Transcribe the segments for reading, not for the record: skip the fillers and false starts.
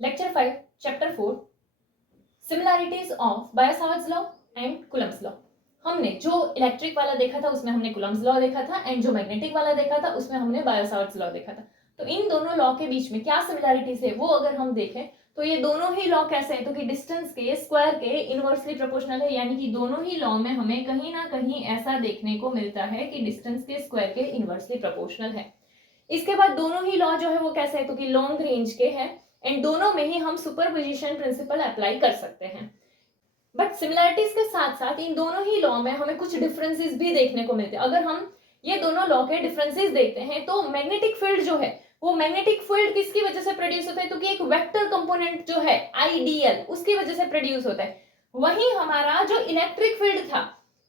Lecture 5 chapter 4 similarities of bio-Savart's law and Coulomb's law. हमने जो electric वाला देखा था उसमें हमने कूलम्ब्स लॉ देखा था एंड जो मैग्नेटिक वाला देखा था उसमें हमने बायो-सावर्ट्स लॉ देखा था। तो इन दोनों लॉ के बीच में क्या सिमिलैरिटीज है वो अगर हम देखें तो ये दोनों ही लॉ कैसे है, तो कि डिस्टेंस के स्क्वायर के इनवर्सली प्रोपोर्शनल है, यानी कि दोनों ही लॉ में हमें कहीं ना कहीं ऐसा देखने को मिलता है कि डिस्टेंस के स्क्वायर के इनवर्सली प्रोपोर्शनल है। इसके बाद दोनों ही लॉ जो है वो कैसे है, तो कि लॉन्ग रेंज के हैं एंड दोनों में ही हम सुपरपोजिशन प्रिंसिपल अप्लाई कर सकते हैं। बट सिमिलैरिटीज के साथ साथ इन दोनों ही लॉ में हमें कुछ डिफरेंसेस भी देखने को मिलते हैं। अगर हम ये दोनों लॉ के डिफरेंसेस देखते हैं तो मैग्नेटिक फील्ड जो है वो मैग्नेटिक फील्ड किसकी वजह से प्रोड्यूस होता है, तो कि एक वेक्टर कंपोनेंट जो है आईडीएल उसकी वजह से प्रोड्यूस होता है। वहीं हमारा जो इलेक्ट्रिक फील्ड था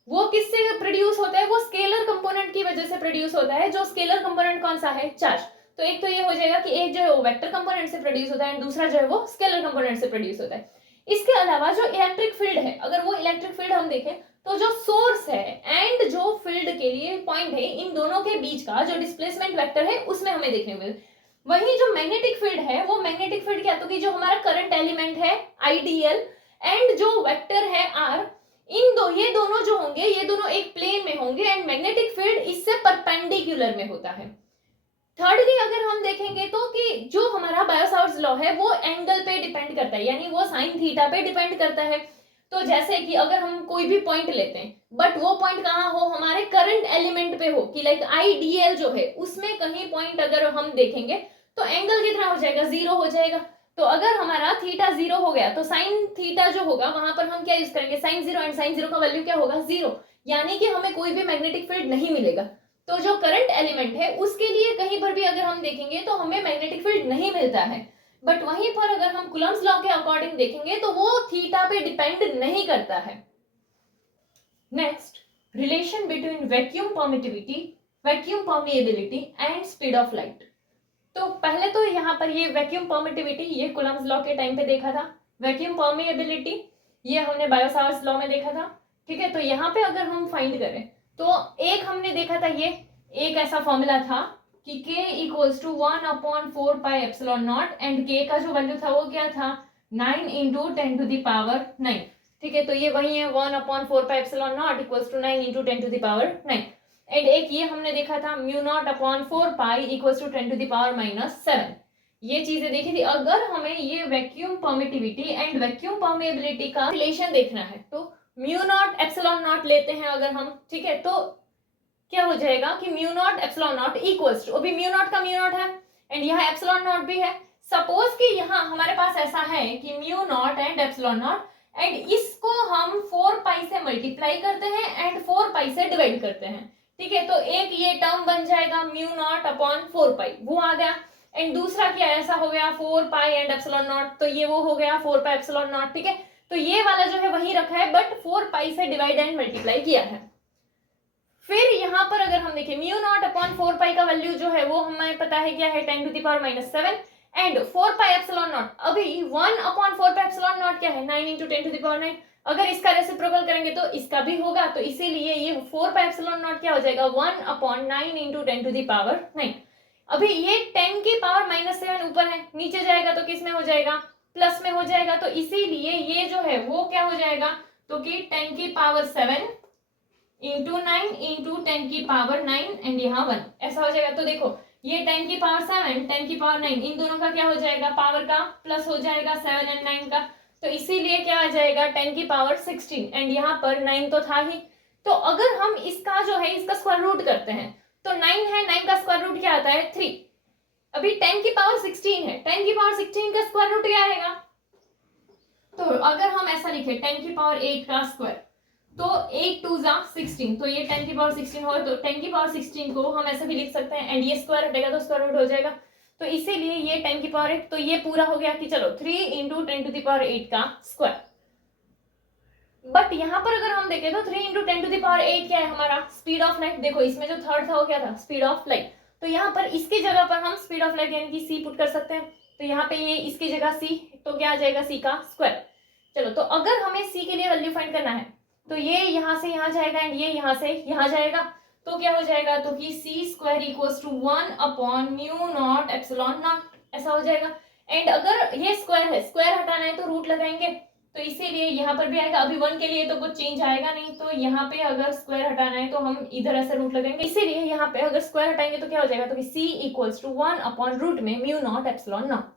वो किससे प्रोड्यूस होता है, वो स्केलर कंपोनेंट की वजह से प्रोड्यूस होता है। जो स्केलर कंपोनेंट कौन सा है, चार्ज। तो एक तो ये हो जाएगा कि एक जो है वो वेक्टर कंपोनेंट से प्रोड्यूस होता है एंड दूसरा जो है वो स्केलर कंपोनेंट से प्रोड्यूस होता है। इसके अलावा जो इलेक्ट्रिक फील्ड है, अगर वो इलेक्ट्रिक फील्ड हम देखें तो जो सोर्स है एंड जो फील्ड के लिए पॉइंट है इन दोनों के बीच का जो डिस्प्लेसमेंट वेक्टर है उसमें हमें देखने को मिले। वही जो मैग्नेटिक फील्ड है वो मैग्नेटिक फील्ड क्या, तो कि जो हमारा करंट एलिमेंट है आईडीएल एंड जो वेक्टर है आर, ये दोनों जो होंगे ये दोनों एक प्लेन में होंगे एंड मैग्नेटिक फील्ड इससे परपेंडिकुलर में होता है। थर्डली अगर हम देखेंगे तो कि जो हमारा बायो-सावर्ट्स लॉ है वो एंगल पे डिपेंड करता है, यानी वो साइन थीटा पे डिपेंड करता है। तो जैसे कि अगर हम कोई भी पॉइंट लेते हैं बट वो पॉइंट कहाँ हो, हमारे करंट एलिमेंट पे हो, कि लाइक आईडीएल जो है उसमें कहीं पॉइंट अगर हम देखेंगे तो एंगल कितना हो जाएगा, 0 हो जाएगा। तो अगर हमारा थीटा 0 हो गया तो साइन थीटा जो होगा वहां पर हम क्या यूज करेंगे, साइन 0, एंड साइन 0 का वैल्यू क्या होगा, 0, यानी कि हमें कोई भी मैग्नेटिक फील्ड नहीं मिलेगा। तो जो करंट एलिमेंट है उसके लिए कहीं पर भी अगर हम देखेंगे तो हमें मैग्नेटिक फील्ड नहीं मिलता है। बट वहीं पर अगर हम कूलम्ब्स लॉ के अकॉर्डिंग देखेंगे तो वो थीटा पे डिपेंड नहीं करता है। Next, relation between vacuum permittivity, vacuum permeability and speed of light. तो पहले तो यहाँ पर ये वैक्यूम परमिटिविटी ये कूलम्ब्स लॉ के टाइम पे देखा था, वैक्यूम परमिएबिलिटी ये हमने बायो-सावर्ट्स लॉ में देखा था। ठीक है, तो यहाँ पे अगर हम फाइंड करें तो एक हमने देखा था, ये एक ऐसा फॉर्मूला था कि k equals to 1/4 pi epsilon not and k का जो वैल्यू था वो क्या था, 9 इंटू 10 टू द पावर 9। ठीक है, तो ये वही है 1/4 pi epsilon not equals to 9 into 10 to the power 9। And एक ये हमने देखा था mu not upon 4 pi equals to 10 to the power -7। ये चीजें देखी थी। अगर हमें ये vacuum permittivity and vacuum permeability का रिलेशन देखना है तो म्यू नॉट एप्सिलॉन नॉट लेते हैं अगर हम, ठीक है, तो क्या हो जाएगा कि mu not epsilon not equals to, अभी म्यू नॉट का म्यू नॉट है एंड यहाँ एप्सिलॉन नॉट भी है। सपोज कि यहाँ हमारे पास ऐसा है कि mu not and epsilon not and इसको हम 4 पाई से मल्टीप्लाई करते हैं एंड 4 पाई से डिवाइड करते हैं। ठीक है, तो एक ये टर्म बन जाएगा म्यू नॉट अपॉन 4 पाई, वो आ गया। एंड दूसरा क्या ऐसा हो गया 4 पाई एंड एप्सिलॉन नॉट, तो ये वो हो गया 4 पाई एप्सिलॉन नॉट। ठीक है, तो ये वाला जो है वही रखा है बट 4 पाई से डिवाइड एंड मल्टीप्लाई किया है। फिर यहाँ पर अगर हम देखें म्यू नॉट अपॉन 4 पाई का वैल्यू जो है वो हमें पता है क्या है 10 to the power -7 and 4 pi epsilon not, अभी 1/4 पाई एप्सिलॉन नॉट क्या है 9 इंटू 10 टू द पावर 9। अगर इसका रेसिप्रोकल करेंगे तो इसका भी होगा, तो इसीलिए ये 4 पाई एप्सिलॉन नॉट क्या हो जाएगा 1/9 इंटू 10 टू द पावर 9। अभी ये 10 की पावर -7 ऊपर है, नीचे जाएगा तो किस में हो जाएगा, प्लस में हो जाएगा। तो इसीलिए ये जो है वो क्या हो जाएगा, तो कि 10 की पावर 7 इंटू 9 इंटू 10 की पावर 9 एंड यहाँ 1 ऐसा हो जाएगा। तो देखो ये 10 की पावर 7 10 की पावर 9 इन दोनों का क्या हो जाएगा, पावर का प्लस हो जाएगा 7 एंड 9 का, तो इसीलिए क्या आ जाएगा 10 की पावर 16 एंड यहाँ पर 9 तो था ही। तो अगर हम इसका जो है इसका स्क्वायर रूट करते हैं तो 9 है, 9 का स्क्वायर रूट क्या आता है 3। अभी 10 की पावर 16 है, 10 की पावर 16 का स्क्वायर रूट क्या आएगा, तो अगर हम ऐसा लिखे 10 की पावर 8 का स्क्वायर तो 8 2 जा 16, तो ये 10 की पावर 16 हो, तो 10 की पावर 16 को हम ऐसे भी लिख सकते हैं एंड ये स्क्वायर हटेगा तो स्क्वायर रूट हो जाएगा। तो इसीलिए ये 10 की पावर 8, तो ये पूरा हो गया कि चलो 3 इंटू 10 टू द पावर 8 का स्क्वायर। बट यहाँ पर अगर हम देखें तो 3 इंटू 10 टू द पावर 8 क्या है हमारा, स्पीड ऑफ लाइट। देखो इसमें जो थर्ड था वो क्या था, स्पीड ऑफ लाइट। तो यहाँ पर इसकी जगह पर हम स्पीड ऑफ लाइट यानी कि सी पुट कर सकते हैं, तो यहाँ पे ये इसकी जगह सी, तो क्या आ जाएगा सी का स्क्वायर। चलो, तो अगर हमें सी के लिए वैल्यू फाइंड करना है तो ये यहाँ से यहाँ जाएगा एंड ये यहाँ से यहाँ जाएगा, तो क्या हो जाएगा, तो कि सी स्क्वायर इक्वल्स टू 1/म्यू नॉट एप्सिलॉन नॉट ऐसा हो जाएगा। एंड अगर ये स्क्वायर है, स्क्वायर हटाना है तो रूट लगाएंगे, तो इसीलिए यहाँ पर भी आएगा। अभी 1 के लिए तो कुछ चेंज आएगा नहीं, तो यहाँ पे अगर स्क्वायर हटाना है तो हम इधर ऐसे रूट लगाएंगे, इसीलिए यहाँ पे अगर स्क्वायर हटाएंगे तो क्या हो जाएगा, तो c equals to 1 upon root में म्यू नॉट एप्सिलॉन नॉट।